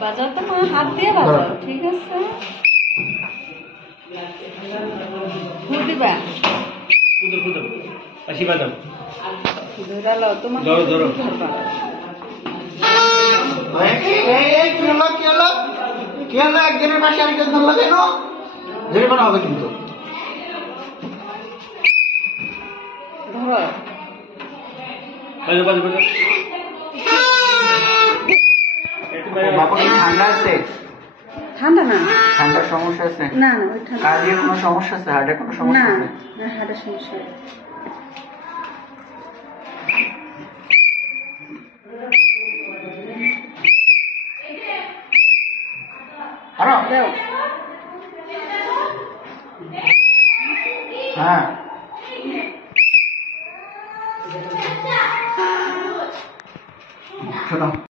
বাজাও তো মা, হাত দিয়ে বাজাও, ঠিক আছে? ফুল দিবা? ধরা লও তোমার, ধরবা। একজনের পাশে আরেকজন ধরলো কেন? জরিমানা হবে কিন্তু। ধরো। বাবা কি ঠান্ডা আছে? ঠান্ডা না, ঠান্ডার সমস্যা আছে? না না, ওই ঠান্ডা কাজের কোনো সমস্যা আছে? হার্টের কোনো সমস্যা আছে? না, হার্টের সমস্যা। হ্যাঁ শোনো